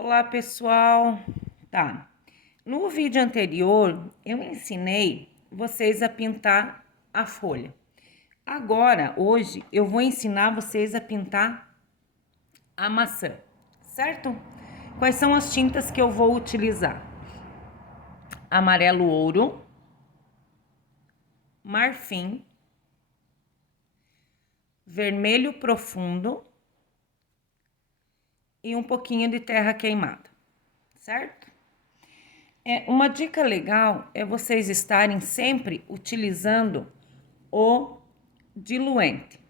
Olá, pessoal. Tá. No vídeo anterior, eu ensinei vocês a pintar a folha. Agora, hoje, eu vou ensinar vocês a pintar a maçã, certo? Quais são as tintas que eu vou utilizar? Amarelo ouro, marfim, vermelho profundo e um pouquinho de terra queimada, certo? Uma dica legal é vocês estarem sempre utilizando o diluente,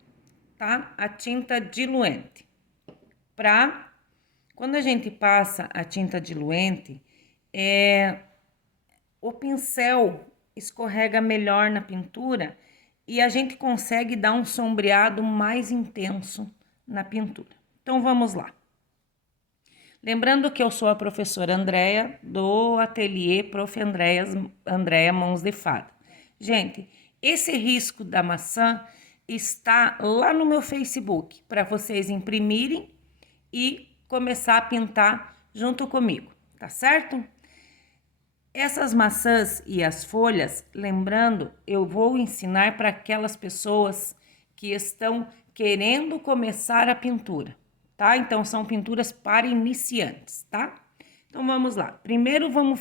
tá? A tinta diluente. Quando a gente passa a tinta diluente, o pincel escorrega melhor na pintura e a gente consegue dar um sombreado mais intenso na pintura. Então vamos lá. Lembrando que eu sou a professora Andréia, do ateliê Prof. Andréia Mãos de Fada. Gente, esse risco da maçã está lá no meu Facebook, para vocês imprimirem e começar a pintar junto comigo, tá certo? Essas maçãs e as folhas, lembrando, eu vou ensinar para aquelas pessoas que estão querendo começar a pintura, tá? Então, são pinturas para iniciantes, tá? Então, vamos lá. Primeiro, vamos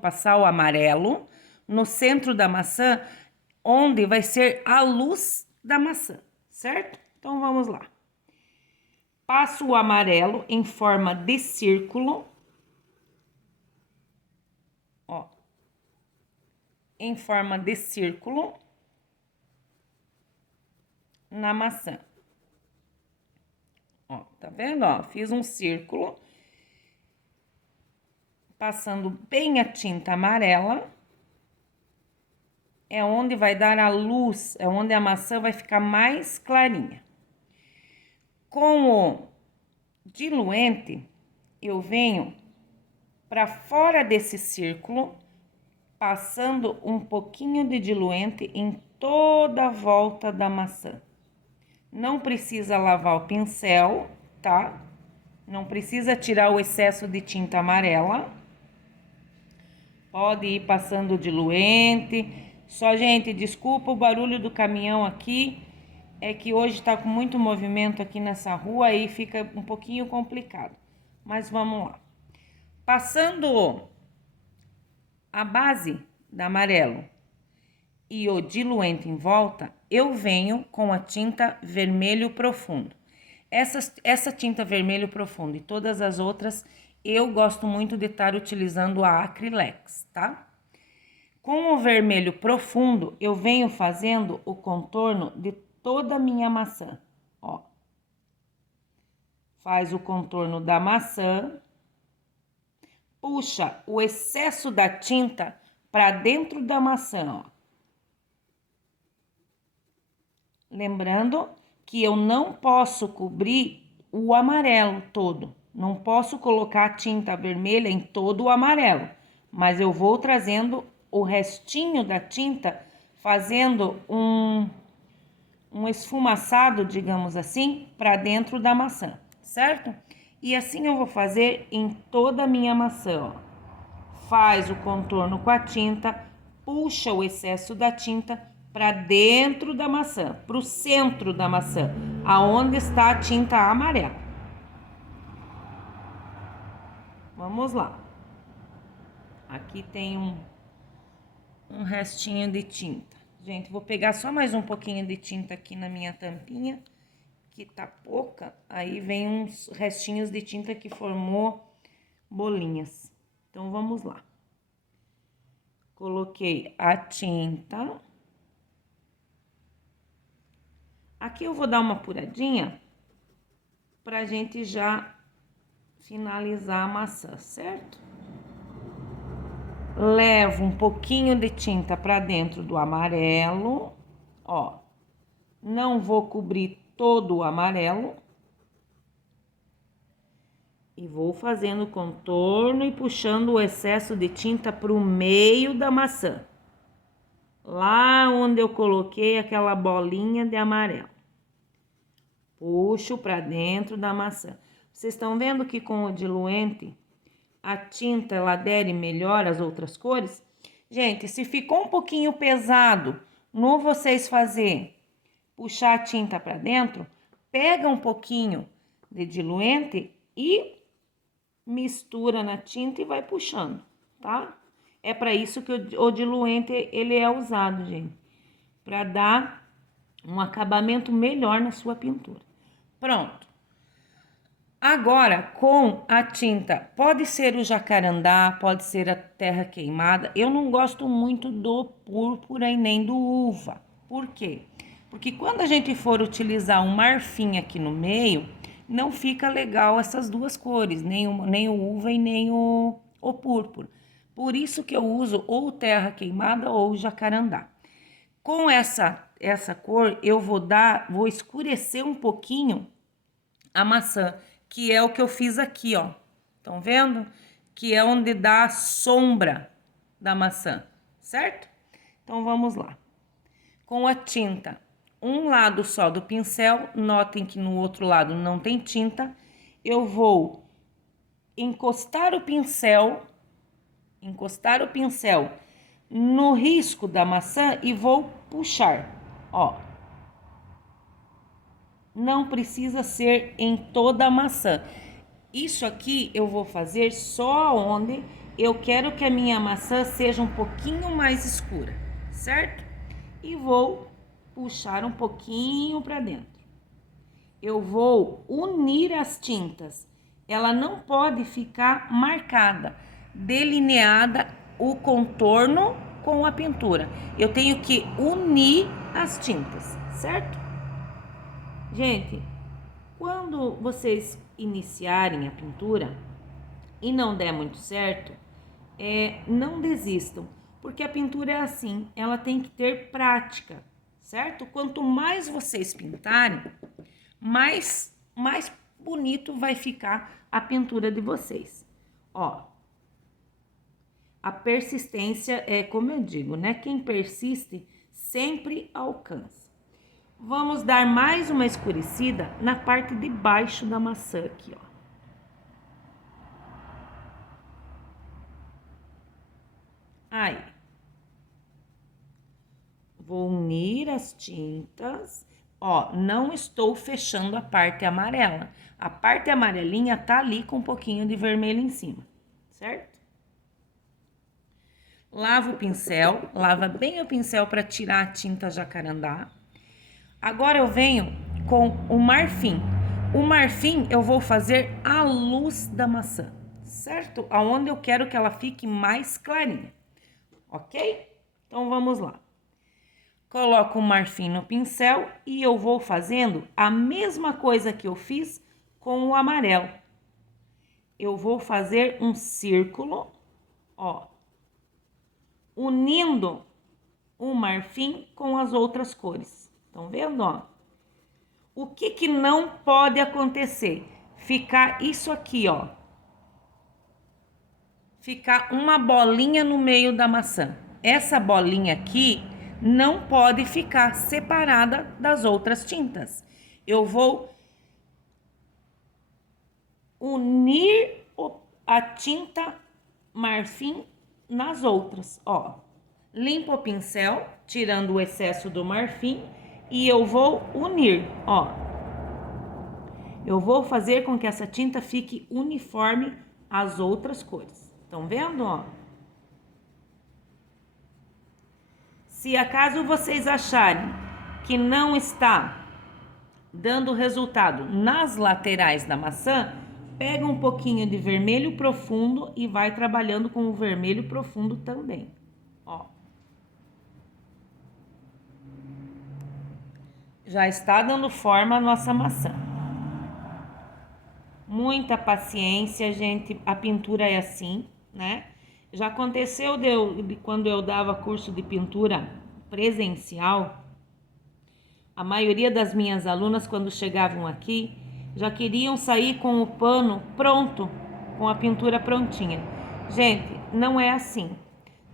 passar o amarelo no centro da maçã, onde vai ser a luz da maçã, certo? Então, vamos lá. Passo o amarelo em forma de círculo, ó, em forma de círculo na maçã. Ó, tá vendo? Ó, fiz um círculo, passando bem a tinta amarela. É onde vai dar a luz, é onde a maçã vai ficar mais clarinha. Com o diluente, eu venho para fora desse círculo, passando um pouquinho de diluente em toda a volta da maçã. Não precisa lavar o pincel, tá? Não precisa tirar o excesso de tinta amarela. Pode ir passando diluente. Só, gente, desculpa o barulho do caminhão aqui. É que hoje tá com muito movimento aqui nessa rua, aí fica um pouquinho complicado. Mas vamos lá. Passando a base da amarelo e o diluente em volta, eu venho com a tinta vermelho profundo. Essa tinta vermelho profundo e todas as outras, eu gosto muito de estar utilizando a Acrylex, tá? Com o vermelho profundo, eu venho fazendo o contorno de toda a minha maçã, ó. Faz o contorno da maçã, puxa o excesso da tinta para dentro da maçã, ó. Lembrando que eu não posso cobrir o amarelo todo. Não posso colocar tinta vermelha em todo o amarelo. Mas eu vou trazendo o restinho da tinta, fazendo um esfumaçado, digamos assim, para dentro da maçã, certo? E assim eu vou fazer em toda a minha maçã, ó. Faz o contorno com a tinta, puxa o excesso da tinta para dentro da maçã, para o centro da maçã, aonde está a tinta amarela. Vamos lá. Aqui tem um restinho de tinta. Gente, vou pegar só mais um pouquinho de tinta aqui na minha tampinha, que tá pouca. Aí vem uns restinhos de tinta que formou bolinhas. Então, vamos lá. Coloquei a tinta. Aqui eu vou dar uma apuradinha pra gente já finalizar a maçã, certo? Levo um pouquinho de tinta pra dentro do amarelo, ó. Não vou cobrir todo o amarelo. E vou fazendo contorno e puxando o excesso de tinta pro meio da maçã. Lá onde eu coloquei aquela bolinha de amarelo. Puxo para dentro da maçã. Vocês estão vendo que com o diluente a tinta ela adere melhor às outras cores? Gente, se ficou um pouquinho pesado no vocês puxar a tinta para dentro, pega um pouquinho de diluente e mistura na tinta e vai puxando, tá? É para isso que o diluente ele é usado, gente, para dar um acabamento melhor na sua pintura. Pronto. Agora, com a tinta, pode ser o jacarandá, pode ser a terra queimada. Eu não gosto muito do púrpura e nem do uva. Por quê? Porque quando a gente for utilizar um marfim aqui no meio, não fica legal essas duas cores, nem o uva e nem o púrpura. Por isso que eu uso ou terra queimada ou jacarandá. Com essa cor, eu vou escurecer um pouquinho a maçã, que é o que eu fiz aqui, ó. Estão vendo? Que é onde dá a sombra da maçã, certo? Então, vamos lá. Com a tinta, um lado só do pincel, notem que no outro lado não tem tinta, eu vou encostar o pincel no risco da maçã e vou puxar, ó. Não precisa ser em toda a maçã. Isso aqui eu vou fazer só onde eu quero que a minha maçã seja um pouquinho mais escura, certo? E vou puxar um pouquinho para dentro. Eu vou unir as tintas. Ela não pode ficar marcada, delineada o contorno com a pintura. Eu tenho que unir as tintas, certo? Gente, quando vocês iniciarem a pintura e não der muito certo, não desistam, porque a pintura é assim, ela tem que ter prática, certo? Quanto mais vocês pintarem, mais bonito vai ficar a pintura de vocês. Ó, a persistência é como eu digo, né? Quem persiste sempre alcança. Vamos dar mais uma escurecida na parte de baixo da maçã aqui, ó. Aí. Vou unir as tintas. Ó, não estou fechando a parte amarela. A parte amarelinha tá ali com um pouquinho de vermelho em cima, certo? Lava o pincel, lava bem o pincel para tirar a tinta jacarandá. Agora eu venho com o marfim. O marfim eu vou fazer a luz da maçã, certo? Aonde eu quero que ela fique mais clarinha, ok? Então vamos lá. Coloco o marfim no pincel e eu vou fazendo a mesma coisa que eu fiz com o amarelo. Eu vou fazer um círculo, ó, unindo o marfim com as outras cores. Estão vendo, ó? O que não pode acontecer? Ficar isso aqui, ó. Ficar uma bolinha no meio da maçã. Essa bolinha aqui não pode ficar separada das outras tintas. Eu vou unir a tinta marfim nas outras, ó. Limpo o pincel, tirando o excesso do marfim. E eu vou unir, ó. Eu vou fazer com que essa tinta fique uniforme às outras cores. Estão vendo, ó? Se acaso vocês acharem que não está dando resultado nas laterais da maçã, pega um pouquinho de vermelho profundo e vai trabalhando com o vermelho profundo também, ó. Já está dando forma a nossa maçã. Muita paciência, gente. A pintura é assim, né? Já aconteceu quando eu dava curso de pintura presencial, a maioria das minhas alunas, quando chegavam aqui, já queriam sair com o pano pronto, com a pintura prontinha. Gente, não é assim,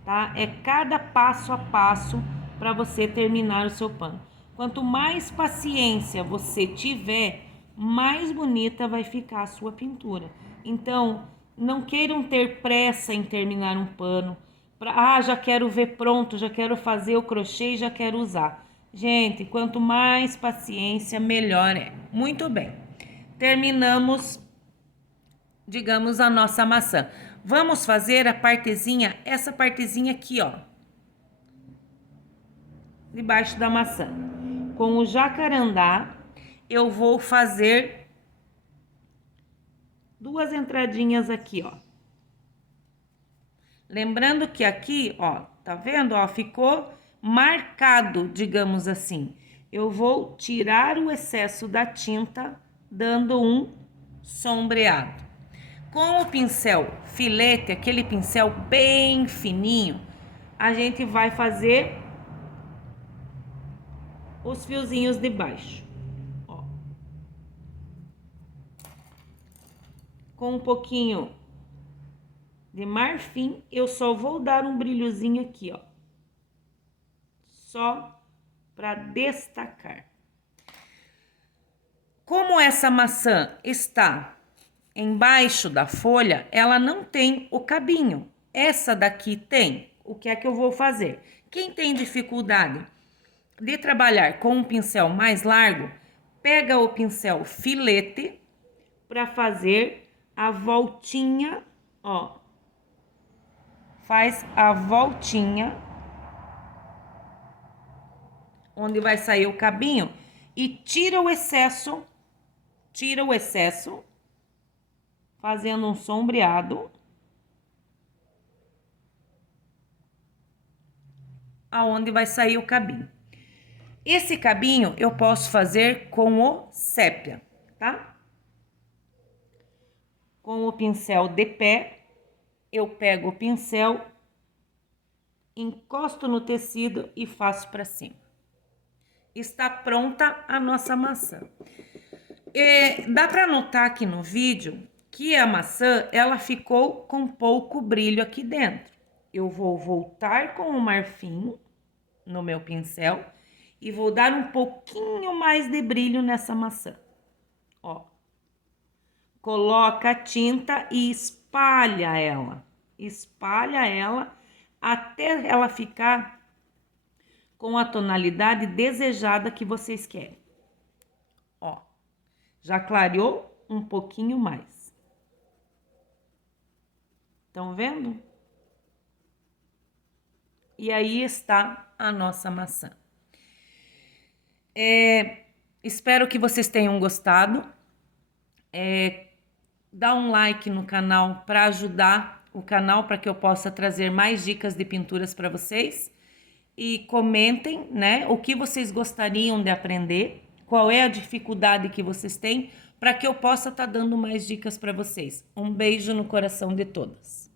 tá? É cada passo a passo para você terminar o seu pano. Quanto mais paciência você tiver, mais bonita vai ficar a sua pintura. Então, não queiram ter pressa em terminar um pano. Já quero ver pronto, já quero fazer o crochê e já quero usar. Gente, quanto mais paciência, melhor é. Muito bem. Terminamos, digamos, a nossa maçã. Vamos fazer a partezinha, essa partezinha aqui, ó. Debaixo da maçã. Com o jacarandá, eu vou fazer 2 entradinhas aqui, ó. Lembrando que aqui, ó, tá vendo, ó, ficou marcado, digamos assim. Eu vou tirar o excesso da tinta, dando um sombreado. Com o pincel filete, aquele pincel bem fininho, a gente vai fazer os fiozinhos de baixo, ó. Com um pouquinho de marfim, eu só vou dar um brilhozinho aqui, ó. Só para destacar. Como essa maçã está embaixo da folha, ela não tem o cabinho. Essa daqui tem. O que é que eu vou fazer? Quem tem dificuldade de trabalhar com um pincel mais largo, pega o pincel filete para fazer a voltinha, ó. Faz a voltinha onde vai sair o cabinho e tira o excesso, fazendo um sombreado aonde vai sair o cabinho. Esse cabinho eu posso fazer com o sépia, tá? Com o pincel de pé, eu pego o pincel, encosto no tecido e faço para cima. Está pronta a nossa maçã. Dá para notar aqui no vídeo que a maçã, ela ficou com pouco brilho aqui dentro. Eu vou voltar com o marfim no meu pincel e vou dar um pouquinho mais de brilho nessa maçã. Ó. Coloca a tinta e espalha ela. Espalha ela até ela ficar com a tonalidade desejada que vocês querem. Ó. Já clareou um pouquinho mais. Estão vendo? E aí está a nossa maçã. Espero que vocês tenham gostado. Dá um like no canal para ajudar o canal, para que eu possa trazer mais dicas de pinturas para vocês. E comentem, né, o que vocês gostariam de aprender, qual é a dificuldade que vocês têm, para que eu possa estar dando mais dicas para vocês. Um beijo no coração de todas.